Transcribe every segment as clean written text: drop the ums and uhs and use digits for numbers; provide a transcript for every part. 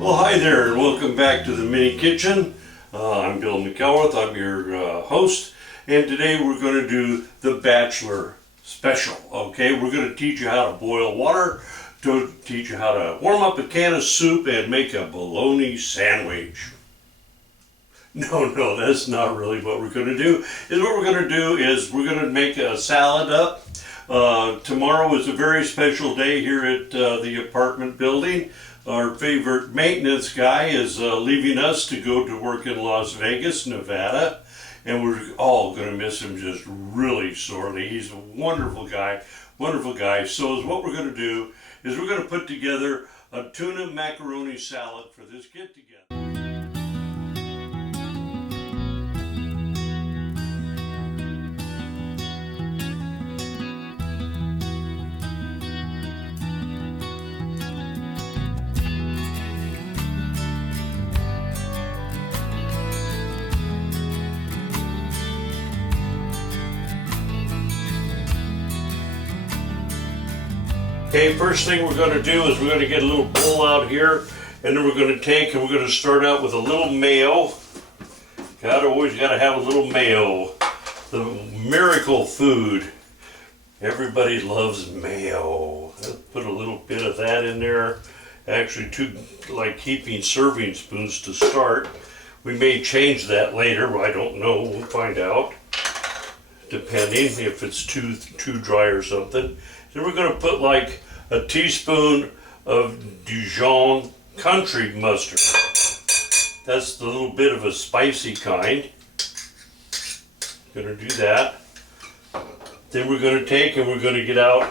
Well, hi there, and welcome back to the Mini Kitchen. I'm Bill McElworth, I'm your host, and today we're going to do the Bachelor Special. Okay, we're going to teach you how to boil water, to teach you how to warm up a can of soup, and make a bologna sandwich. No, that's not really what we're going to do. We're going to make a salad up. Tomorrow is a very special day here at the apartment building. Our favorite maintenance guy is leaving us to go to work in Las Vegas, Nevada, and we're all going to miss him just really sorely. He's a wonderful guy, wonderful guy. So what we're going to do is we're going to put together a tuna macaroni salad for this get-together. Okay, first thing we're going to do is we're going to get a little bowl out here, and then we're going to start out with a little mayo. Always got to have a little mayo. The miracle food. Everybody loves mayo. Let's put a little bit of that in there. Actually, like keeping serving spoons to start. We may change that later. I don't know. We'll find out. Depending if it's too dry or something. Then we're going to put like a teaspoon of Dijon country mustard. That's the little bit of a spicy kind. Going to do that. Then we're going to take and we're going to get out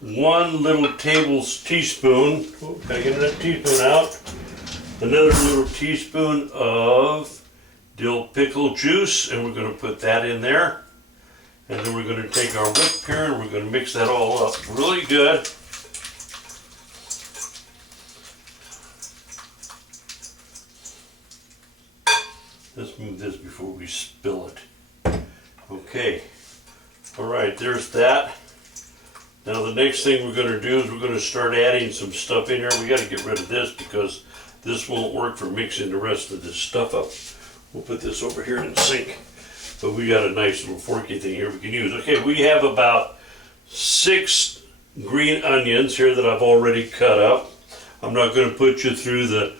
one little teaspoon. Oh, can I get that teaspoon out? Another little teaspoon of dill pickle juice, and we're going to put that in there. And then we're going to take our whipped cream and we're going to mix that all up really good. Let's move this before we spill it. Okay. Alright, there's that. Now the next thing we're going to do is we're going to start adding some stuff in here. We got to get rid of this because this won't work for mixing the rest of this stuff up. We'll put this over here in the sink. But we got a nice little forky thing here we can use. Okay, we have about 6 green onions here that I've already cut up. I'm not going to put you through the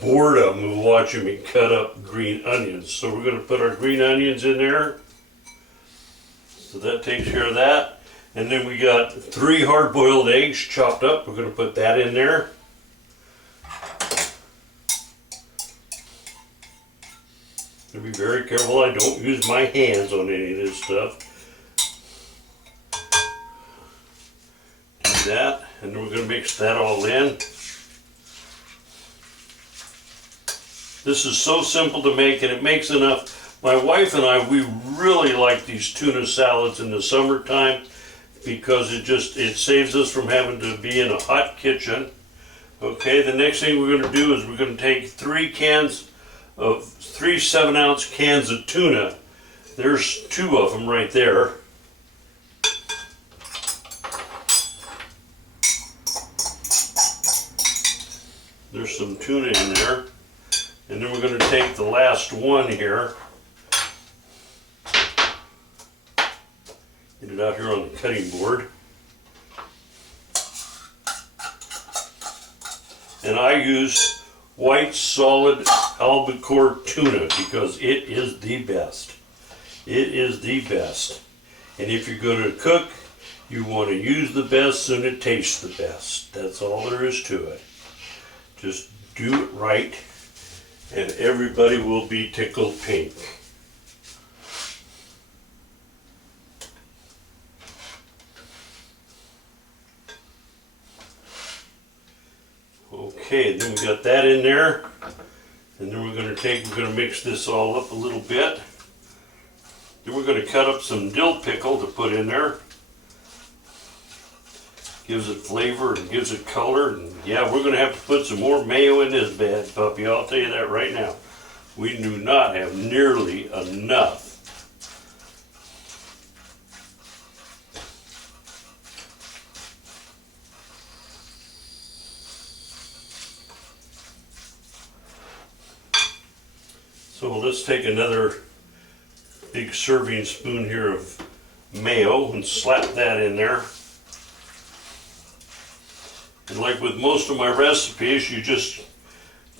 boredom of watching me cut up green onions. So we're going to put our green onions in there. So that takes care of that. And then we got 3 hard-boiled eggs chopped up. We're going to put that in there. Be very careful I don't use my hands on any of this stuff. Do that, and then we're going to mix that all in. This is so simple to make, and it makes enough. My wife and I, we really like these tuna salads in the summertime because it saves us from having to be in a hot kitchen. Okay, the next thing we're going to do is we're going to take 3 7-ounce cans of tuna. There's 2 of them right there. There's some tuna in there. And then we're going to take the last one here. Get it out here on the cutting board. And I use white solid albacore tuna because it is the best. It is the best. And if you're going to cook, you want to use the best and it tastes the best. That's all there is to it. Just do it right and everybody will be tickled pink. Okay, then we got that in there. And then we're going to mix this all up a little bit. Then we're going to cut up some dill pickle to put in there. Gives it flavor and gives it color. And yeah, we're going to have to put some more mayo in this bad puppy. I'll tell you that right now. We do not have nearly enough. So let's take another big serving spoon here of mayo and slap that in there. And like with most of my recipes, you just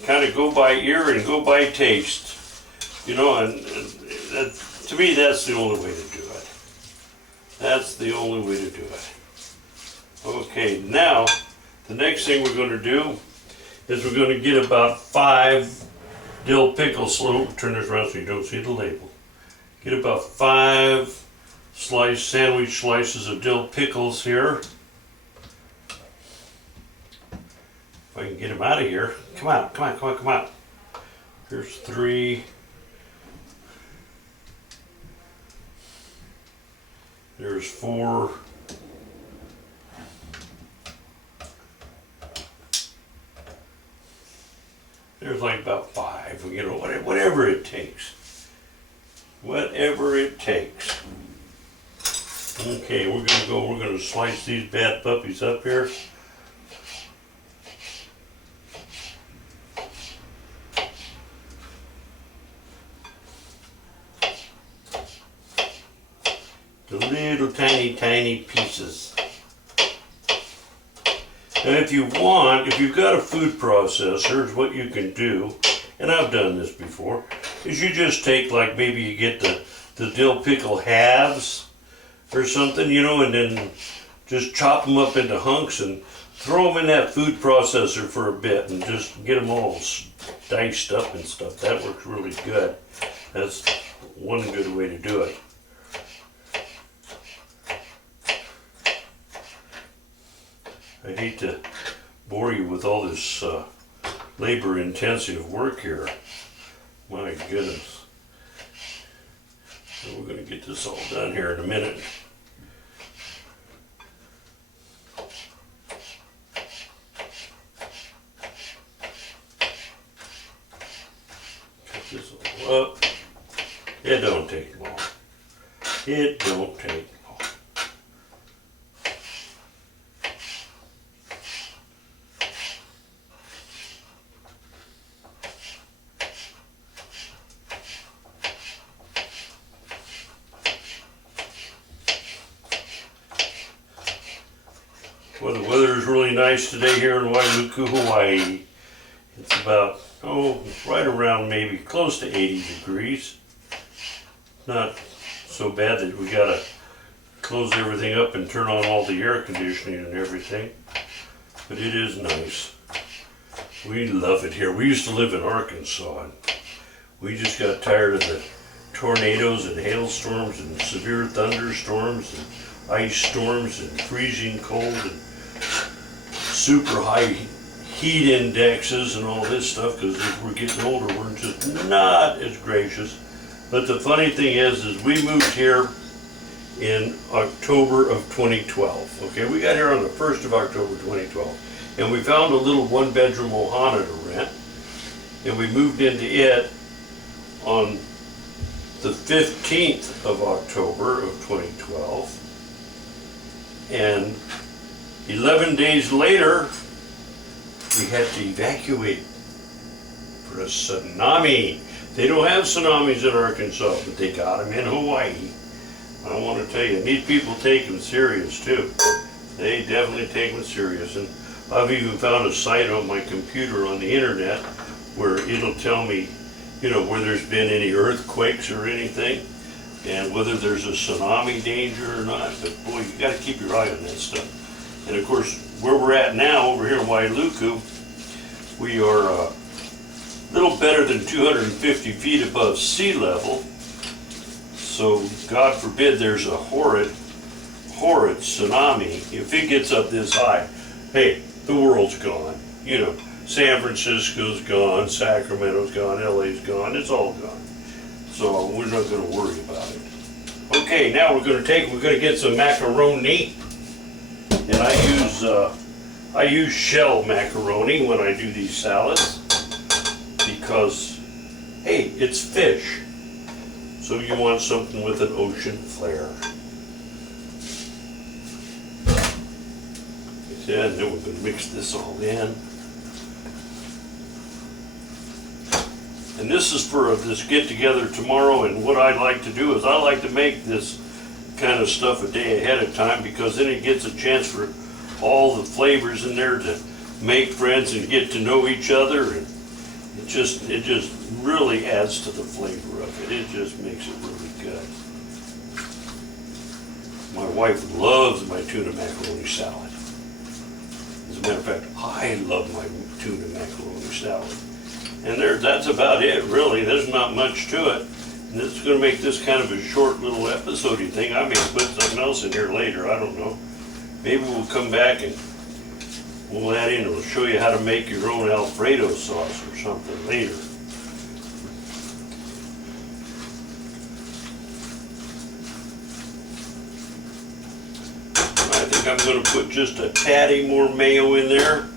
kind of go by ear and go by taste. You know, and that, to me, that's the only way to do it. That's the only way to do it. Okay, now, the next thing we're going to do is we're going to get about 5 dill pickles. Turn this around so you don't see the label. Get about 5 sandwich slices of dill pickles here. If I can get them out of here. Come on, come on, come on, come on. Here's 3. There's 4. There's like about 5, you know, whatever it takes. Whatever it takes. Okay, we're gonna slice these bad puppies up here. The little tiny pieces. And if you've got a food processor, what you can do, and I've done this before, is you just take, like, maybe you get the dill pickle halves or something, you know, and then just chop them up into hunks and throw them in that food processor for a bit and just get them all diced up and stuff. That works really good. That's one good way to do it. I hate to bore you with all this labor-intensive work here. My goodness. So we're going to get this all done here in a minute. Cut this all up. It don't take long. It don't take long. Well, the weather is really nice today here in Wailuku, Hawaii. It's about, right around maybe close to 80 degrees. Not so bad that we gotta close everything up and turn on all the air conditioning and everything. But it is nice. We love it here. We used to live in Arkansas, and we just got tired of the tornadoes and hailstorms and severe thunderstorms and ice storms and freezing cold and super high heat indexes and all this stuff, because as we're getting older we're just not as gracious. But the funny thing is we moved here in October of 2012. Okay, we got here on the 1st of October 2012, and we found a little 1-bedroom ohana to rent, and we moved into it on the 15th of October of 2012. And 11 days later, we had to evacuate for a tsunami. They don't have tsunamis in Arkansas, but they got them in Hawaii. I want to tell you, these people take them serious too. They definitely take them serious. And I've even found a site on my computer on the internet where it'll tell me, you know, where there's been any earthquakes or anything, and whether there's a tsunami danger or not. But boy, you got to keep your eye on that stuff. And of course, where we're at now, over here in Wailuku, we are a little better than 250 feet above sea level. So God forbid there's a horrid tsunami. If it gets up this high, hey, the world's gone. You know, San Francisco's gone, Sacramento's gone, LA's gone, it's all gone. So we're not going to worry about it. Okay, now we're going to get some macaroni, and I use shell macaroni when I do these salads because, hey, it's fish, so you want something with an ocean flair. And then we're going to mix this all in. And this is for this get together tomorrow, and what I like to do is I like to make this kind of stuff a day ahead of time, because then it gets a chance for all the flavors in there to make friends and get to know each other, and it just really adds to the flavor of it. It just makes it really good. My wife loves my tuna macaroni salad. As a matter of fact, I love my tuna macaroni salad. And that's about it, really. There's not much to it. And this is going to make this kind of a short little episode-y thing. I may put something else in here later, I don't know. Maybe we'll come back and we'll add in, we'll show you how to make your own Alfredo sauce or something later. I think I'm going to put just a tatty more mayo in there.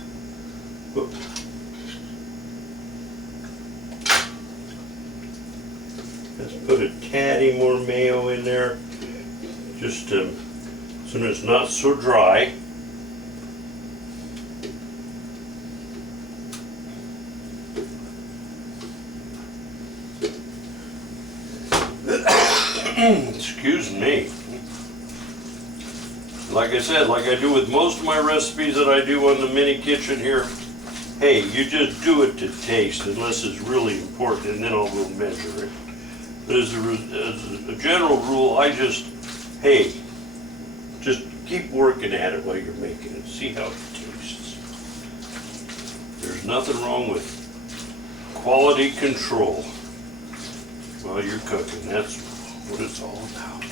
Let's put a tatty more mayo in there, just so it's not so dry. Excuse me. Like I said, like I do with most of my recipes that I do on the mini kitchen here, hey, you just do it to taste unless it's really important, and then I'll go measure it. But as a general rule, I just keep working at it while you're making it. See how it tastes. There's nothing wrong with quality control while you're cooking. That's what it's all about.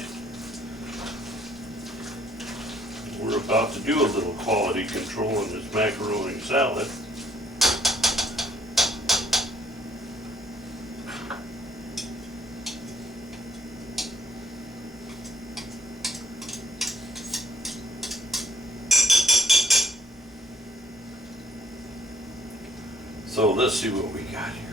We're about to do a little quality control in this macaroni salad. So let's see what we got here.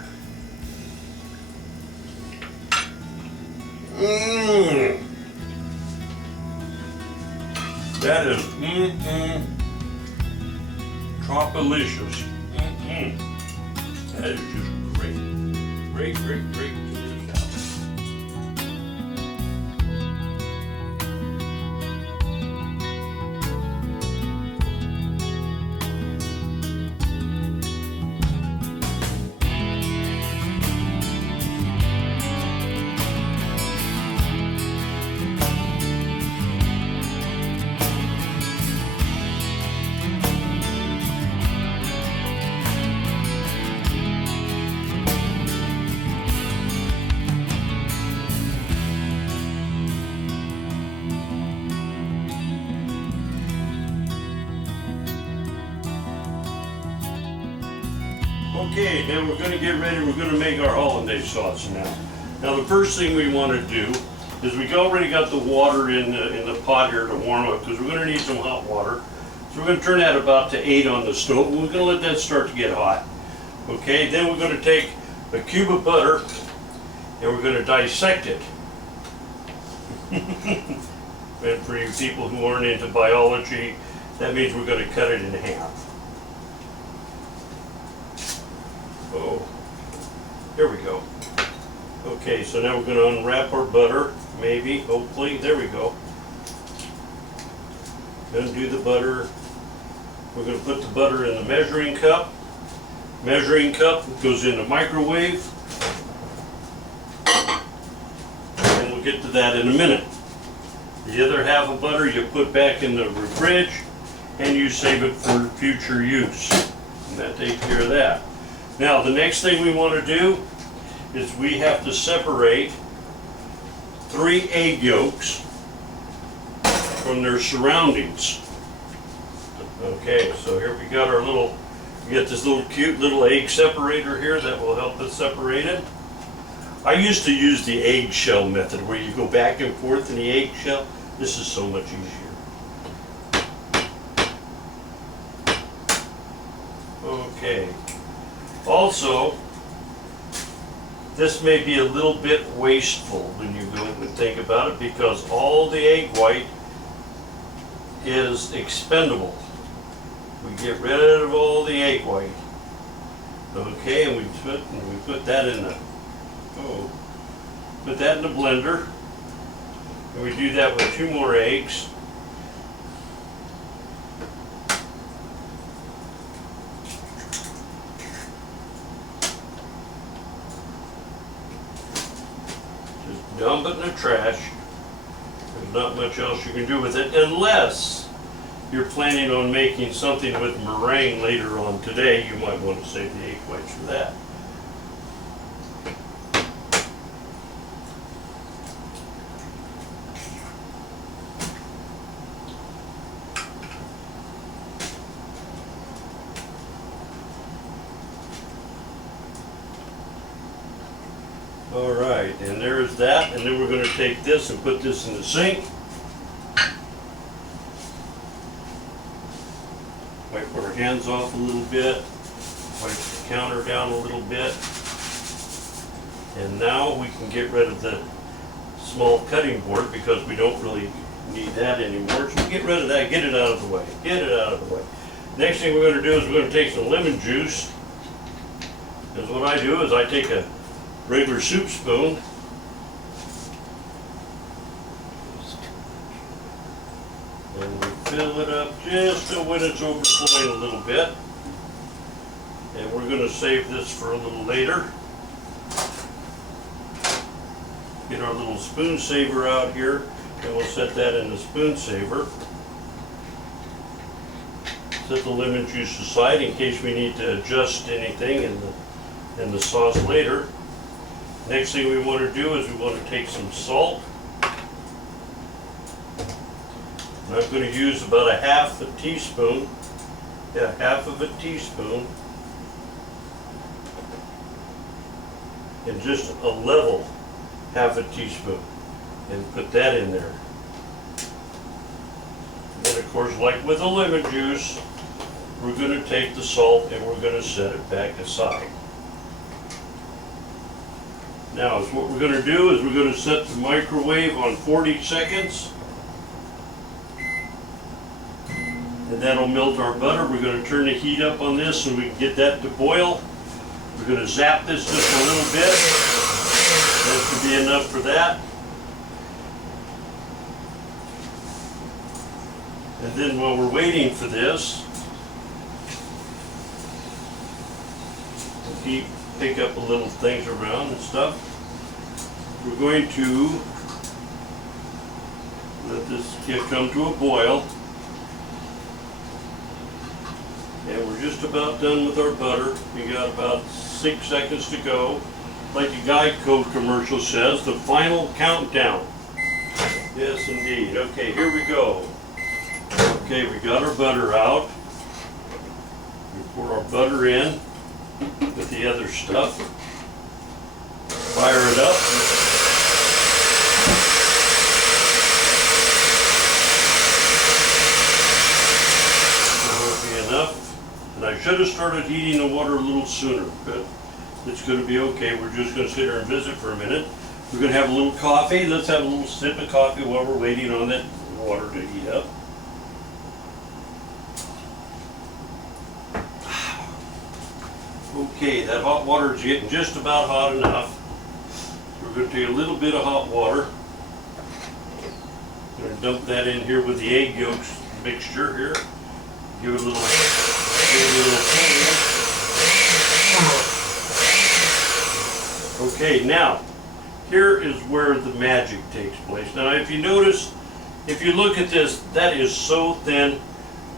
That is tropalicious. That is just great. Great, great, great. Okay, now we're going to get ready. We're going to make our Hollandaise sauce now. Now the first thing we want to do is we already got the water in the pot here to warm up, because we're going to need some hot water. So we're going to turn that about to 8 on the stove, and we're going to let that start to get hot. Okay, then we're going to take a cube of butter and we're going to dissect it. And for you people who aren't into biology, that means we're going to cut it in half. Oh, here we go. Okay, so now we're going to unwrap our butter, maybe, hopefully. There we go. Undo the butter. We're going to put the butter in the measuring cup. Measuring cup goes in the microwave. And we'll get to that in a minute. The other half of butter you put back in the fridge, and you save it for future use. And that takes care of that. Now, the next thing we want to do is we have to separate 3 egg yolks from their surroundings. Okay, so here we got our little, we got this little cute little egg separator here that will help us separate it. I used to use the eggshell method where you go back and forth in the eggshell. This is so much easier. Okay. Also, this may be a little bit wasteful when you go and think about it, because all the egg white is expendable. We get rid of all the egg white. Okay, and we put that in the put that in the blender. And we do that with 2 more eggs. Just dump it in the trash. There's not much else you can do with it unless you're planning on making something with meringue later on today. You might want to save the egg whites for that. All right, and there's that, and then we're going to take this and put this in the sink. Wipe our hands off a little bit, wipe the counter down a little bit, and now we can get rid of the small cutting board because we don't really need that anymore. So get rid of that, get it out of the way, get it out of the way. Next thing we're going to do is we're going to take some lemon juice. Because what I do is I take a regular soup spoon, and we fill it up just so when it's overflowing a little bit. And we're going to save this for a little later. Get our little spoon saver out here, and we'll set that in the spoon saver. Set the lemon juice aside in case we need to adjust anything in the sauce later. Next thing we want to do is we want to take some salt. And I'm going to use about a half a teaspoon. Yeah, half of a teaspoon. And just a level half a teaspoon. And put that in there. And then of course, like with the lemon juice, we're going to take the salt and we're going to set it back aside. Now, so what we're going to do is we're going to set the microwave on 40 seconds. And that'll melt our butter. We're going to turn the heat up on this so we can get that to boil. We're going to zap this just a little bit. That should be enough for that. And then while we're waiting for this, we'll pick up a little things around and stuff. We're going to let this come to a boil. And we're just about done with our butter. We got about 6 seconds to go. Like the Geico commercial says, the final countdown. Yes, indeed. Okay, here we go. Okay, we got our butter out. We pour our butter in with the other stuff. Fire it up. That will be enough. And I should have started heating the water a little sooner, but it's going to be okay. We're just going to sit here and visit for a minute. We're going to have a little coffee. Let's have a little sip of coffee while we're waiting on that water to heat up. Okay, that hot water is getting just about hot enough. We're going to take a little bit of hot water. We're going to dump that in here with the egg yolks mixture here. Give it a little Okay, now, here is where the magic takes place. Now, if you notice, if you look at this, that is so thin,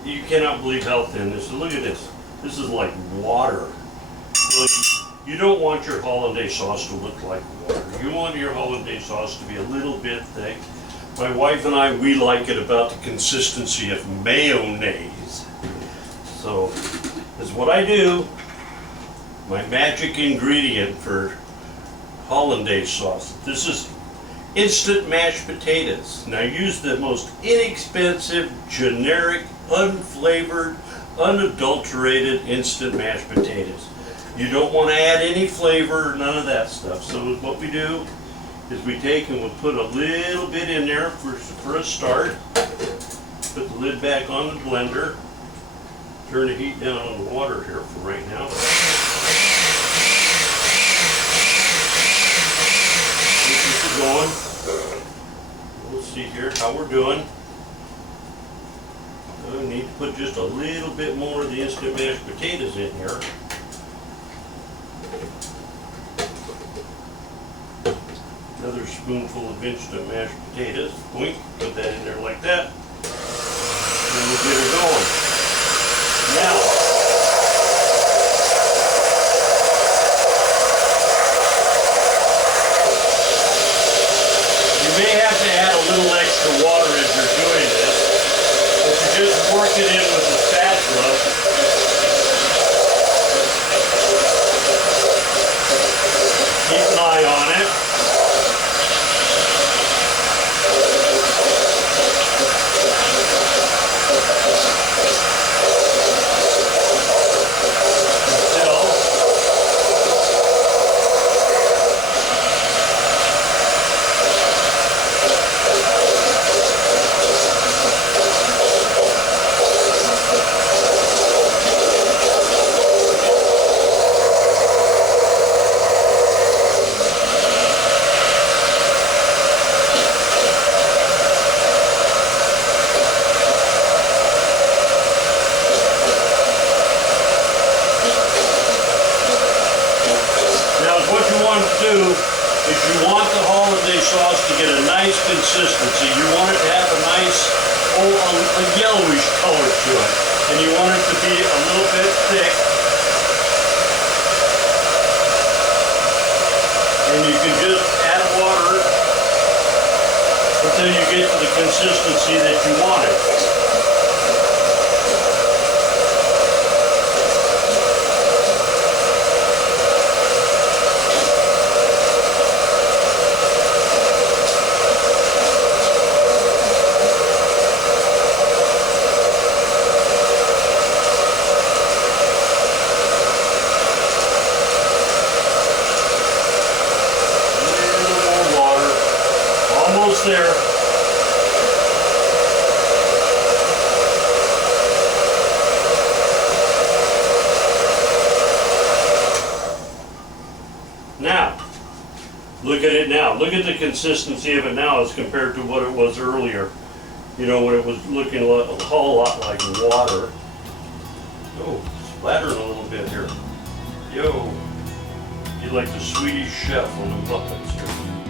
you cannot believe how thin this is. Look at this. This is like water. Well, you don't want your hollandaise sauce to look like water. You want your hollandaise sauce to be a little bit thick. My wife and I, we like it about the consistency of mayonnaise. So, that's what I do. My magic ingredient for hollandaise sauce. This is instant mashed potatoes. Now use the most inexpensive, generic, unflavored, unadulterated instant mashed potatoes. You don't want to add any flavor, none of that stuff. So what we do is we take and we'll put a little bit in there for a start. Put the lid back on the blender. Turn the heat down on the water here for right now. we're doing. We need to put just a little bit more of the instant mashed potatoes in here. Another spoonful of instant mashed potatoes. Boink, put that in there like that. And we'll get her going. Now, you may have to add a little extra water as you're doing this. But you just work it in with the spatula. Keep an eye on it. Do is you want the hollandaise sauce to get a nice consistency. You want it to have a nice, a yellowish color to it. And you want it to be a little bit thick. And you can just add water until you get to the consistency that you want it. There. Now, look at it now. Look at the consistency of it now as compared to what it was earlier. You know, when it was looking a whole lot like water. Oh, splattering a little bit here. Yo, you're like the Swedish chef on the Muppets here.